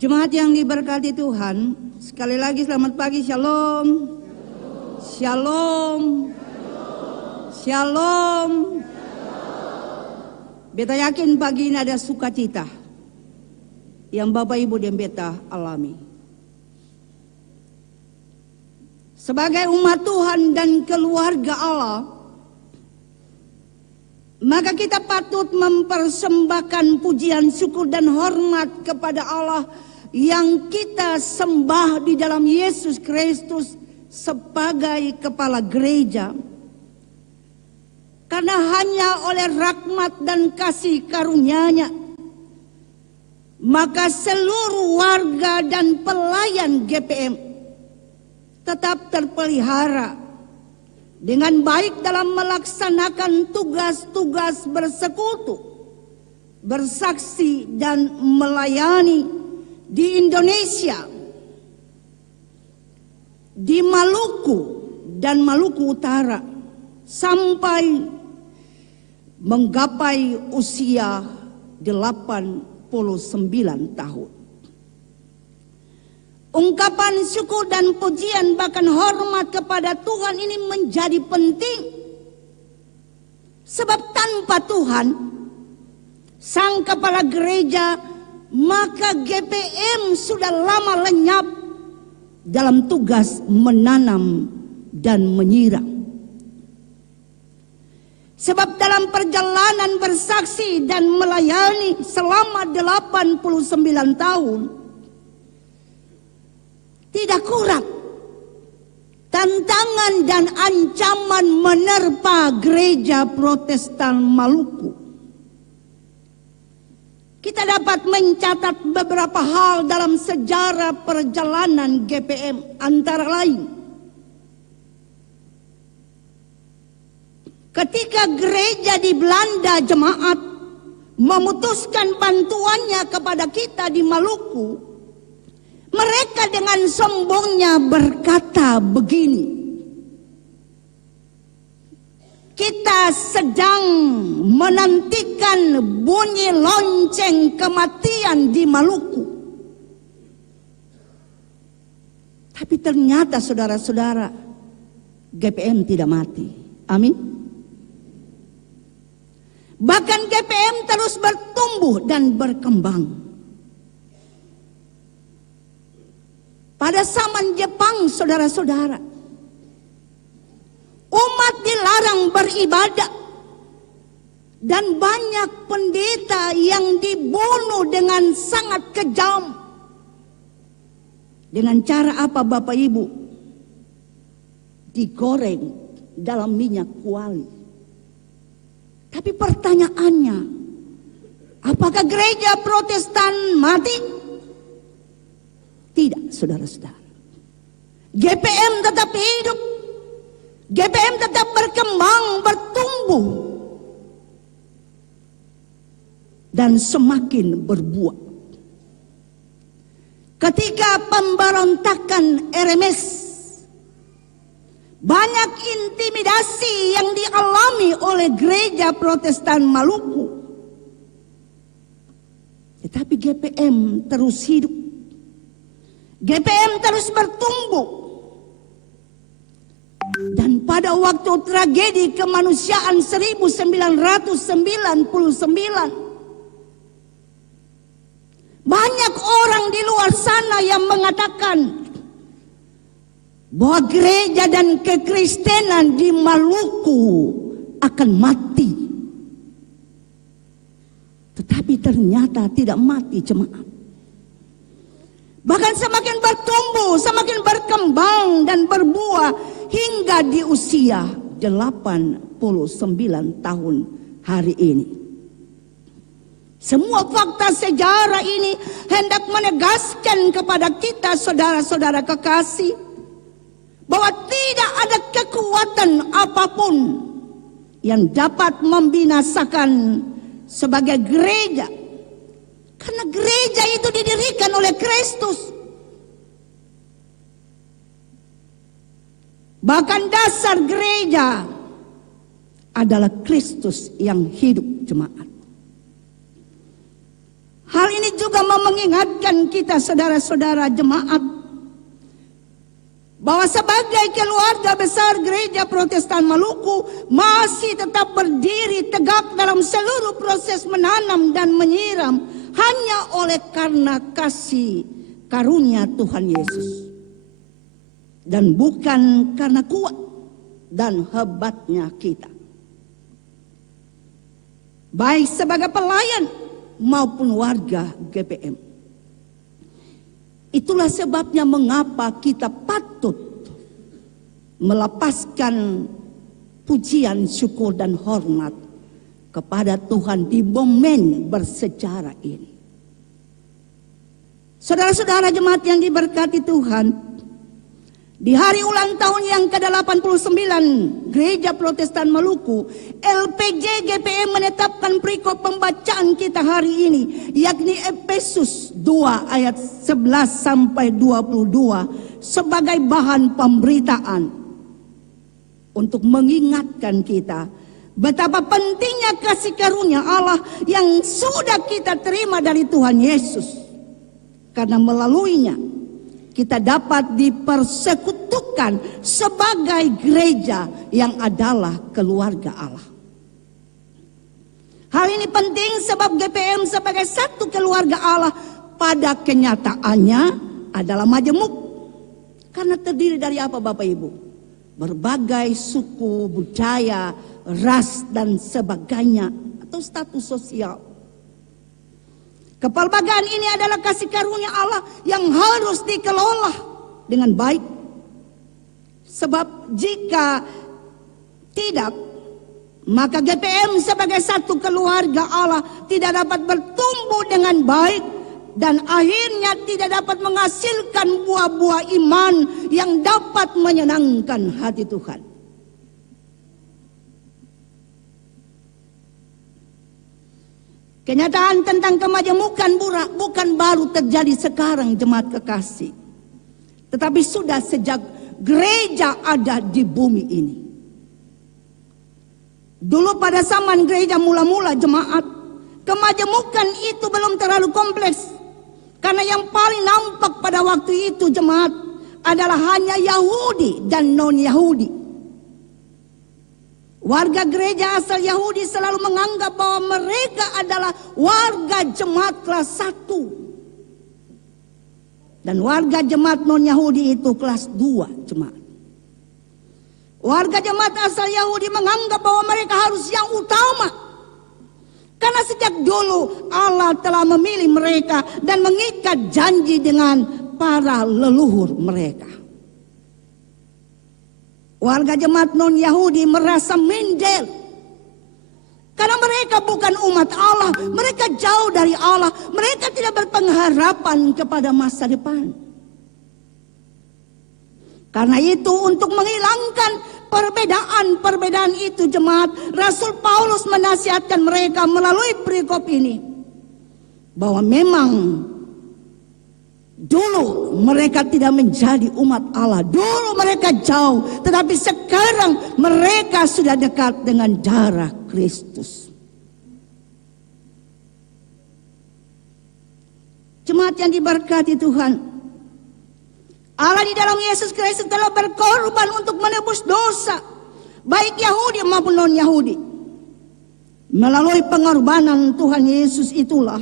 Jemaat yang diberkati Tuhan, sekali lagi selamat pagi, shalom. Shalom. Shalom. Beta yakin pagi ini ada sukacita yang Bapak Ibu dan Beta alami. Sebagai umat Tuhan dan keluarga Allah, maka kita patut mempersembahkan pujian, syukur dan hormat kepada Allah yang kita sembah di dalam Yesus Kristus sebagai kepala gereja. Karena hanya oleh rahmat dan kasih karunia-Nya, maka seluruh warga dan pelayan GPM tetap terpelihara dengan baik dalam melaksanakan tugas-tugas bersekutu, bersaksi dan melayani di Indonesia, di Maluku dan Maluku Utara sampai menggapai usia 89 tahun. Ungkapan syukur dan pujian bahkan hormat kepada Tuhan ini menjadi penting. Sebab tanpa Tuhan, Sang Kepala Gereja, maka GPM sudah lama lenyap dalam tugas menanam dan menyiram. Sebab dalam perjalanan bersaksi dan melayani selama 89 tahun, tidak kurang tantangan dan ancaman menerpa gereja Protestan Maluku. Kita dapat mencatat beberapa hal dalam sejarah perjalanan GPM, antara lain ketika gereja di Belanda jemaat memutuskan bantuannya kepada kita di Maluku, mereka dengan sombongnya berkata begini, kita sedang menantikan bunyi lonceng kematian di Maluku. Tapi ternyata saudara-saudara, GPM tidak mati. Amin. Bahkan GPM terus bertumbuh dan berkembang. Pada zaman Jepang, saudara-saudara, umat dilarang beribadah dan banyak pendeta yang dibunuh dengan sangat kejam. Dengan cara apa, Bapak Ibu? Digoreng dalam minyak kuali. Tapi pertanyaannya, apakah gereja Protestan mati? Tidak, saudara-saudara. GPM tetap hidup. GPM tetap berkembang, bertumbuh, dan semakin berbuah. Ketika pemberontakan RMS, banyak intimidasi yang dialami oleh gereja Protestan Maluku. Tetapi GPM terus hidup. GPM terus bertumbuh. Dan pada waktu tragedi kemanusiaan 1999, banyak orang di luar sana yang mengatakan bahwa gereja dan kekristenan di Maluku akan mati. Tetapi ternyata tidak mati, jemaat. Bahkan semakin bertumbuh, semakin berkembang dan berbuah hingga di usia 89 tahun hari ini. Semua fakta sejarah ini hendak menegaskan kepada kita, saudara-saudara kekasih, bahwa tidak ada kekuatan apapun yang dapat membinasakan sebagai gereja. Karena gereja itu didirikan oleh Kristus. Bahkan dasar gereja adalah Kristus yang hidup, jemaat. Hal ini juga juga mau mengingatkan kita saudara-saudara jemaat bahwa sebagai keluarga besar Gereja Protestan Maluku masih tetap berdiri tegak dalam seluruh proses menanam dan menyiram hanya oleh karena kasih karunia Tuhan Yesus, dan bukan karena kuat dan hebatnya kita, baik sebagai pelayan maupun warga GPM. Itulah sebabnya mengapa kita patut melepaskan pujian, syukur, dan hormat kepada Tuhan di momen bersejarah ini. Saudara-saudara jemaat yang diberkati Tuhan, di hari ulang tahun yang ke-89 Gereja Protestan Maluku, LPJ GPM menetapkan perikop pembacaan kita hari ini, yakni Efesus 2 ayat 11 sampai 22 sebagai bahan pemberitaan untuk mengingatkan kita betapa pentingnya kasih karunia Allah yang sudah kita terima dari Tuhan Yesus, karena melaluinya kita dapat dipersekutukan sebagai gereja yang adalah keluarga Allah. Hal ini penting sebab GPM sebagai satu keluarga Allah pada kenyataannya adalah majemuk. Karena terdiri dari apa Bapak Ibu? Berbagai suku, budaya, ras dan sebagainya atau status sosial. Kepelbagaian ini adalah kasih karunia Allah yang harus dikelola dengan baik. Sebab jika tidak, maka GPM sebagai satu keluarga Allah tidak dapat bertumbuh dengan baik dan akhirnya tidak dapat menghasilkan buah-buah iman yang dapat menyenangkan hati Tuhan. Kenyataan tentang kemajemukan bukan baru terjadi sekarang jemaat kekasih, tetapi sudah sejak gereja ada di bumi ini. Dulu pada zaman gereja mula-mula jemaat, kemajemukan itu belum terlalu kompleks, karena yang paling nampak pada waktu itu jemaat adalah hanya Yahudi dan non-Yahudi. Warga gereja asal Yahudi selalu menganggap bahwa mereka adalah warga jemaat kelas 1. Dan warga jemaat non-Yahudi itu kelas 2 jemaat. Warga jemaat asal Yahudi menganggap bahwa mereka harus yang utama. Karena sejak dulu Allah telah memilih mereka dan mengikat janji dengan para leluhur mereka. Warga jemaat non-Yahudi merasa minder karena mereka bukan umat Allah, mereka jauh dari Allah, mereka tidak berpengharapan kepada masa depan. Karena itu untuk menghilangkan perbedaan itu jemaat, Rasul Paulus menasihatkan mereka melalui perikop ini bahwa memang dulu mereka tidak menjadi umat Allah, dulu mereka jauh, tetapi sekarang mereka sudah dekat dengan darah Kristus. Jemaat yang diberkati Tuhan, Allah di dalam Yesus Kristus telah berkorban untuk menebus dosa, baik Yahudi maupun non-Yahudi. Melalui pengorbanan Tuhan Yesus itulah,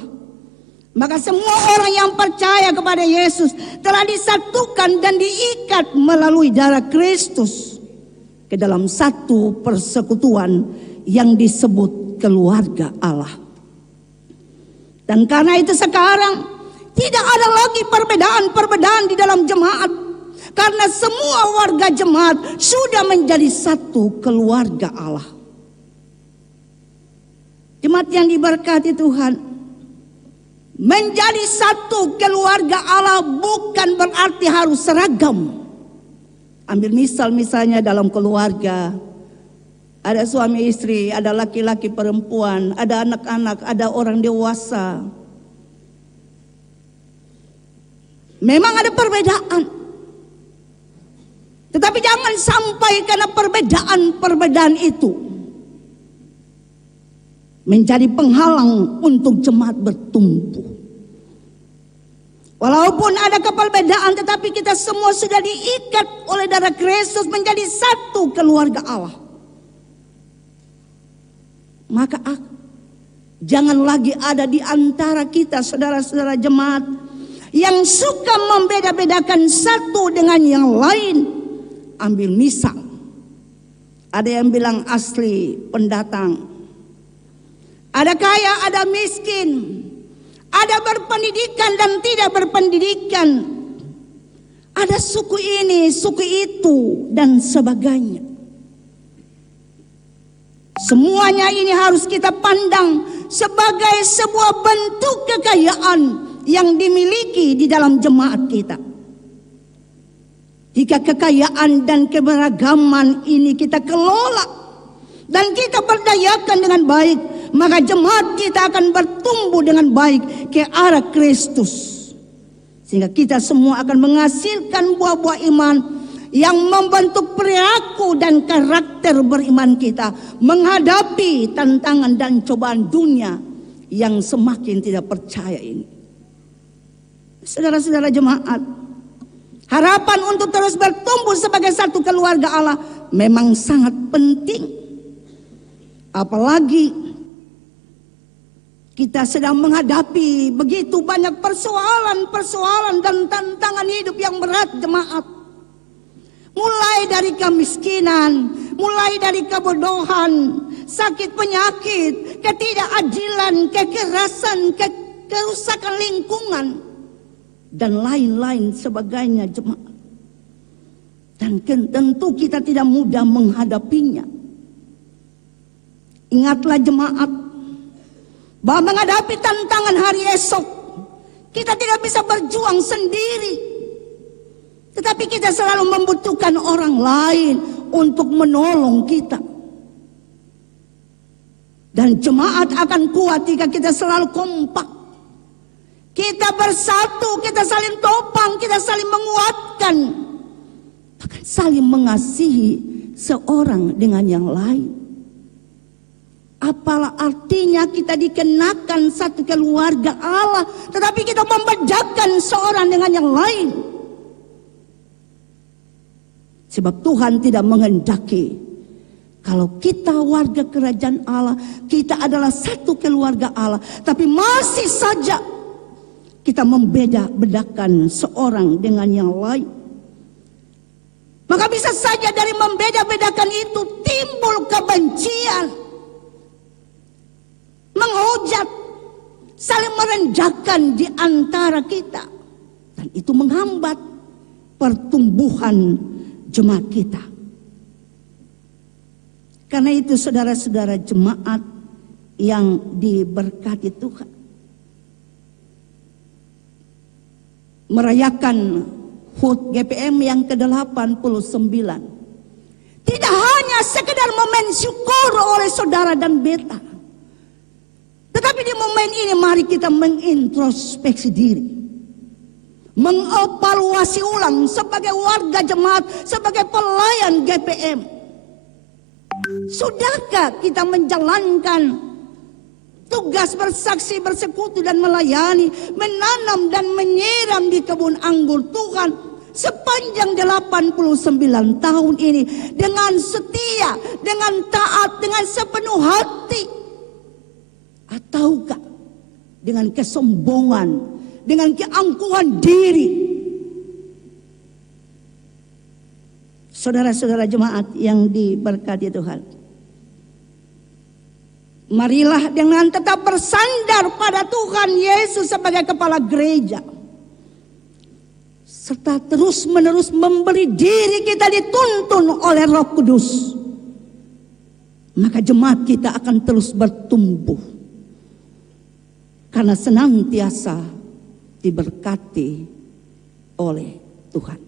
maka semua orang yang percaya kepada Yesus telah disatukan dan diikat melalui darah Kristus ke dalam satu persekutuan yang disebut keluarga Allah. Dan karena itu sekarang tidak ada lagi perbedaan-perbedaan di dalam jemaat, karena semua warga jemaat sudah menjadi satu keluarga Allah. Jemaat yang diberkati Tuhan, menjadi satu keluarga Allah bukan berarti harus seragam. Ambil misalnya dalam keluarga, ada suami istri, ada laki-laki perempuan, ada anak-anak, ada orang dewasa. Memang ada perbedaan, tetapi jangan sampai karena perbedaan itu menjadi penghalang untuk jemaat bertumbuh. Walaupun ada perbedaan, tetapi kita semua sudah diikat oleh darah Kristus menjadi satu keluarga Allah. Maka jangan lagi ada di antara kita saudara-saudara jemaat yang suka membeda-bedakan satu dengan yang lain. Ambil misal, ada yang bilang asli pendatang, ada kaya, ada miskin, ada berpendidikan dan tidak berpendidikan, ada suku ini, suku itu, dan sebagainya. Semuanya ini harus kita pandang sebagai sebuah bentuk kekayaan yang dimiliki di dalam jemaat kita. Jika kekayaan dan keberagaman ini kita kelola dan kita berdayakan dengan baik, maka jemaat kita akan bertumbuh dengan baik ke arah Kristus. Sehingga kita semua akan menghasilkan buah-buah iman yang membentuk perilaku dan karakter beriman kita menghadapi tantangan dan cobaan dunia yang semakin tidak percaya ini. Saudara-saudara jemaat, harapan untuk terus bertumbuh sebagai satu keluarga Allah memang sangat penting. Apalagi kita sedang menghadapi begitu banyak persoalan-persoalan dan tantangan hidup yang berat jemaat. Mulai dari kemiskinan, mulai dari kebodohan, sakit penyakit, ketidakadilan, kekerasan, kerusakan lingkungan, dan lain-lain sebagainya jemaat. Dan tentu kita tidak mudah menghadapinya. Ingatlah jemaat, bahwa menghadapi tantangan hari esok, kita tidak bisa berjuang sendiri. Tetapi kita selalu membutuhkan orang lain untuk menolong kita. Dan jemaat akan kuat jika kita selalu kompak. Kita bersatu, kita saling topang, kita saling menguatkan. Bahkan saling mengasihi seorang dengan yang lain. Apalah artinya kita dikenakan satu keluarga Allah, tetapi kita membedakan seorang dengan yang lain. Sebab Tuhan tidak menghendaki kalau kita warga kerajaan Allah, kita adalah satu keluarga Allah, tapi masih saja kita membeda-bedakan seorang dengan yang lain. Maka bisa saja dari membeda-bedakan itu timbul kebencian, menghujat, saling merendahkan di antara kita. Dan itu menghambat pertumbuhan jemaat kita. Karena itu saudara-saudara jemaat yang diberkati Tuhan, merayakan HUT GPM yang ke-89 tidak hanya sekedar momen syukur oleh saudara dan beta, tetapi di momen ini mari kita mengintrospeksi diri, mengevaluasi ulang sebagai warga jemaat, sebagai pelayan GPM. Sudahkah kita menjalankan tugas bersaksi, bersekutu dan melayani, menanam dan menyiram di kebun anggur Tuhan sepanjang 89 tahun ini dengan setia, dengan taat, dengan sepenuh hati? Ataukah dengan kesombongan, dengan keangkuhan diri? Saudara-saudara jemaat yang diberkati Tuhan, marilah dengan tetap bersandar pada Tuhan Yesus sebagai kepala gereja, serta terus-menerus memberi diri kita dituntun oleh Roh Kudus. Maka jemaat kita akan terus bertumbuh, karena senantiasa diberkati oleh Tuhan.